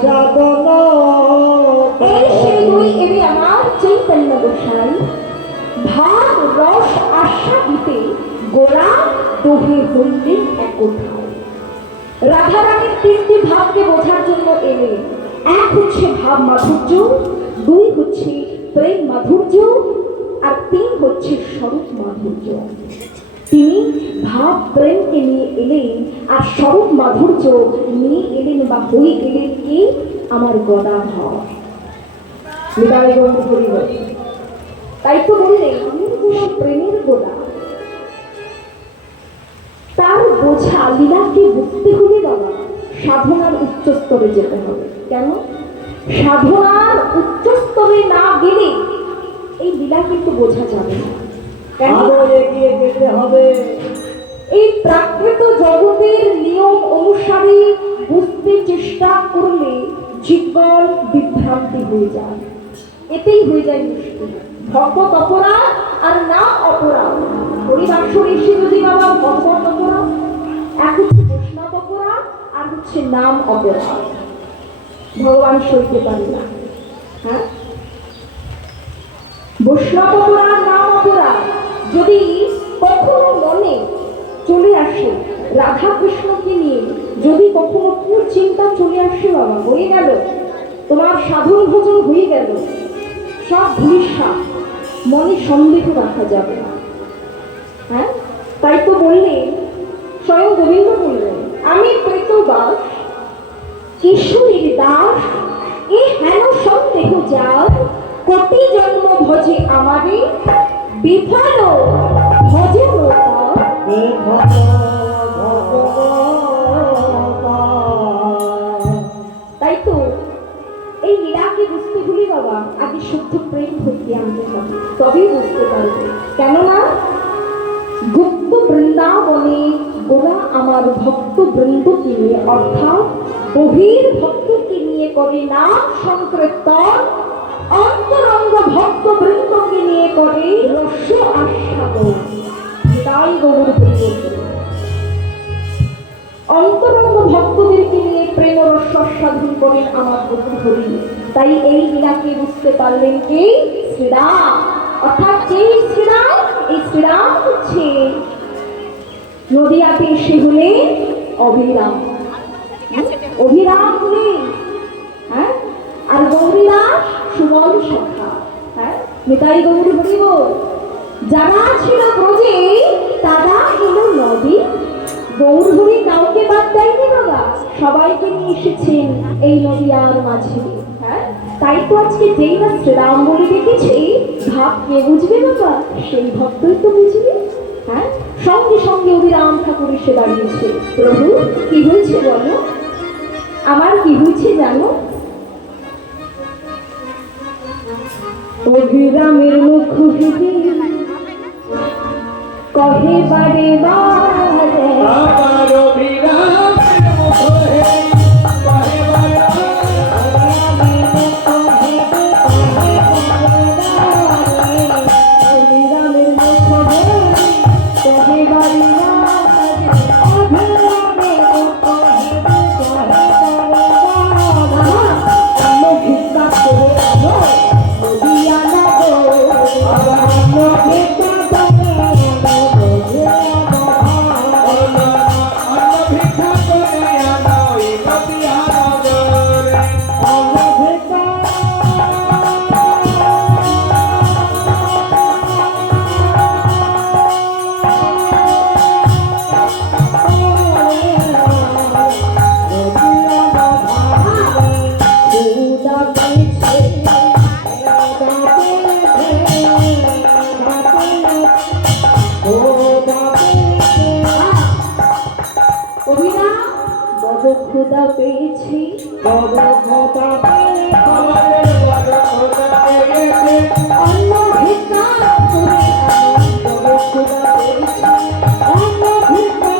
সাধন এই সেই দুই এবে আমার চৈতন্য গোসাই ভাব রস আস্বাদিতে গোড়া দোহে হইলেন একঠায়। রাধারানীর তিনটি ভাবকে বোঝার জন্য এলেন। এক হচ্ছে ভাব মাধুর্য, দুই হচ্ছে প্রেম মাধুর্য, আর তিন হচ্ছে স্বরূপ মাধুর্য। তিনি ভাব প্রেমকে নিয়ে এলেন আর স্বরূপ মাধুর্য নিয়ে এলেন বা হয়ে এলেন কি আমার গদাধর। তাই তো বললেন প্রেমের গোদা। তার বোঝা লীলাকে বুঝতে হলে বাবা সাধনার উচ্চ স্তরে যেতে হবে। কেন? সাধনার উচ্চ স্তরে না গেলে এই লীলা কিন্তু বোঝা যাবে না। এগিয়ে যেতে হবে। এই প্রাকৃত জগতের নিয়ম অনুসারে বুঝতে চেষ্টা করলে জীবন বিভ্রান্তি হয়ে যায়। এতেই হয়ে যায় মুশকিল। ভগবত অপরাধ আর নাম অপরাধ। হরিবাসর এসে যদি বাবা ভগবত অপরাধ, এক হচ্ছে বৈষ্ণব অপরাধ আর হচ্ছে নাম অপরাধ। ভগবান সইতে পারে না। হ্যাঁ, বৈষ্ণব অপরাধ নাম অপরাধ যদি কখনো মনে চলে আসে, রাধা কৃষ্ণকে নিয়ে যদি কখনো কোন চিন্তা চলে আসে বাবা, হয়ে গেল তোমার সাধন ভোজন হয়ে গেল, সব ভূমিষ্যাৎ, মনে সন্দেহ রাখা যাবে না। হ্যাঁ, তাই তো বললেন, স্বয়ং গোবিন্দ বললেন, আমি প্রেতবাস কিশোরীর দাস, এ হেন সন্দেহ যার কোটি জন্ম ভজে আমারে বিফল ভজন তাই তো এই লীলাকে বুঝতে হলে বাবা আগে শুদ্ধ প্রেম ভক্তি আনতে হবে, তবেই বুঝতে পারবে। কেননা গুপ্ত বৃন্দাবনে গোরা আমার ভক্ত বৃন্দকে নিয়ে, অর্থাৎ বহির ভক্তকে নিয়ে করে নাম সংকীর্তন, অন্তরঙ্গ ভক্ত বৃন্দকে নিয়ে করে রস আস্বাদন। তাই গৌর অন্তরঙ্গ ভক্তদেরকে নিয়ে প্রেম রস আস্বাদন করেন আমার গৌর হরি। তাই এই লীলাকে বুঝতে পারলেন কে? শ্রীরাম। অর্থাৎ কে শ্রীরাম? এই শ্রীরাম হচ্ছে নদিয়াতে এসে হলে অভিরাম, অভিরাম হলে, হ্যাঁ, আর গৌরীদাস সুবল সখা। হ্যাঁ, নিতাই গৌর হরি বল। যারা ছিল ব্রজে তারা এলো নদী। গৌর হরি কাউকে বাদ দেয়নি বাবা, সবাইকে নিয়ে এসেছেন এই নদিয়ার মাঝে। হ্যাঁ, তাই তো আজকে যেই না শ্রীরাম বলে দেখেছি, ভাব কে বুঝবে বাবা? সেই ভক্তই তো বুঝবে। হ্যাঁ, সঙ্গে সঙ্গে অভিরাম ঠাকুর এসে দাঁড়িয়েছে। প্রভু কি হয়েছে বলো? আমার কি হয়েছে জানো? অভিরামের মুখ কহে বারে বারে আমার অভিরামের মুখ কহে বারে অভিরামের মুখ কহে বারে খোদা পেয়েছি, খোদা অন্য ভিক্ষা করে খোদা পেয়েছি, অন্য ভিক্ষা করে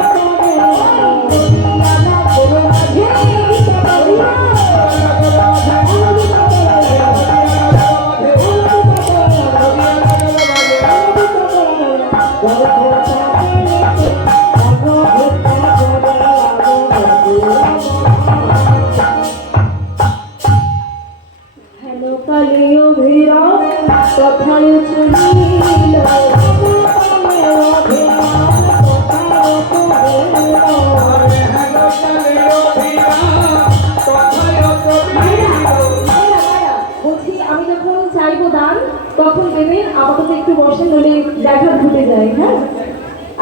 দেবেন, আপাতত একটু বসেন, নইলে দেখা ঘুটে যায়। হ্যাঁ,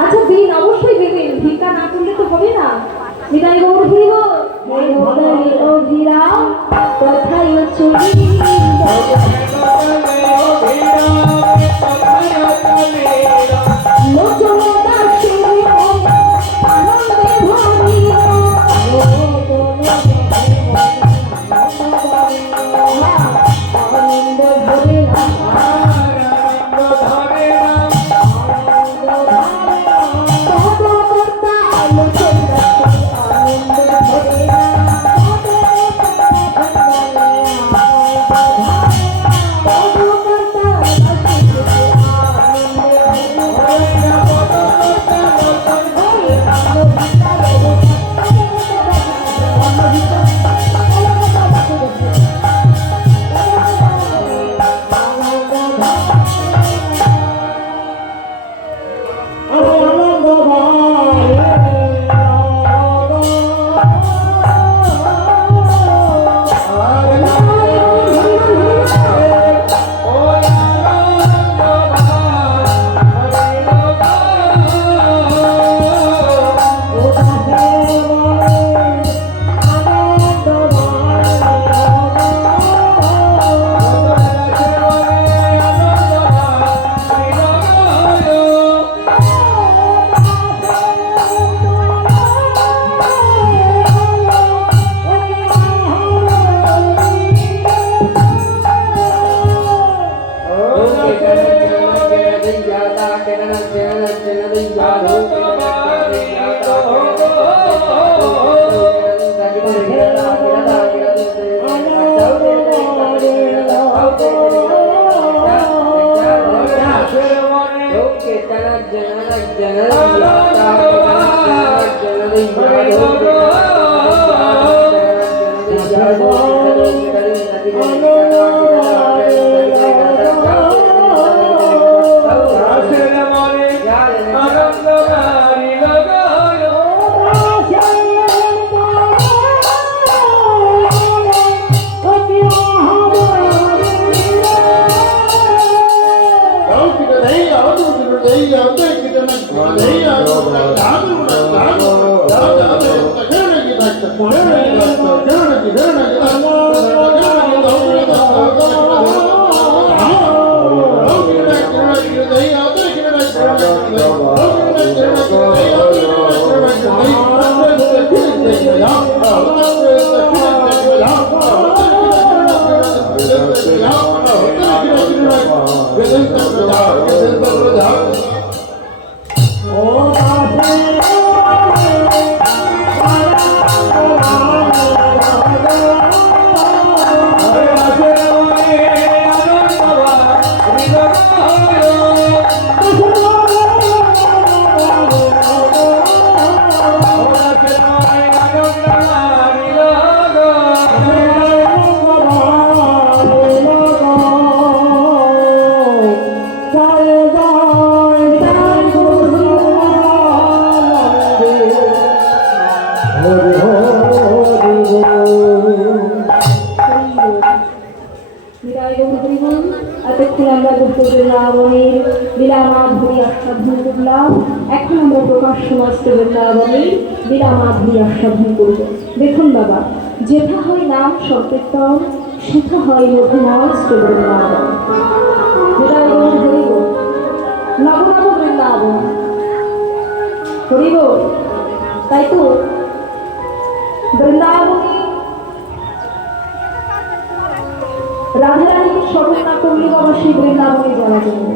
আচ্ছা দিন, অবশ্যই দেবেন, ভিক্ষা না করলে তো হবে না। নিতাই গৌর হরিব অভিরাম কথাই চলি লোচনতা শুনে আনন্দে ভরিয়া আনন্দ ভরিয়া তদকর্তা লোচনতা আনন্দ ভরিয়া এতক্ষণ আমরা বৃন্দাবনের লীলামাধুরী আস্বাদন করলাম, এখন আমরা প্রকাশ্য মস্ত বৃন্দাবনের লীলামাধুরী আস্বাদন করব। দেখুন বাবা, যেথা হয় নাম সংকীর্তন, সেথা হয় মধুমস্ত বৃন্দাবন। হৃদয় হরিব নব নব বৃন্দাবন হরিব। তাই তো বৃন্দাবনে রাধারানীকে স্মরণ না করলে বাবা সেই বৃন্দাবনে যাওয়া যাবে।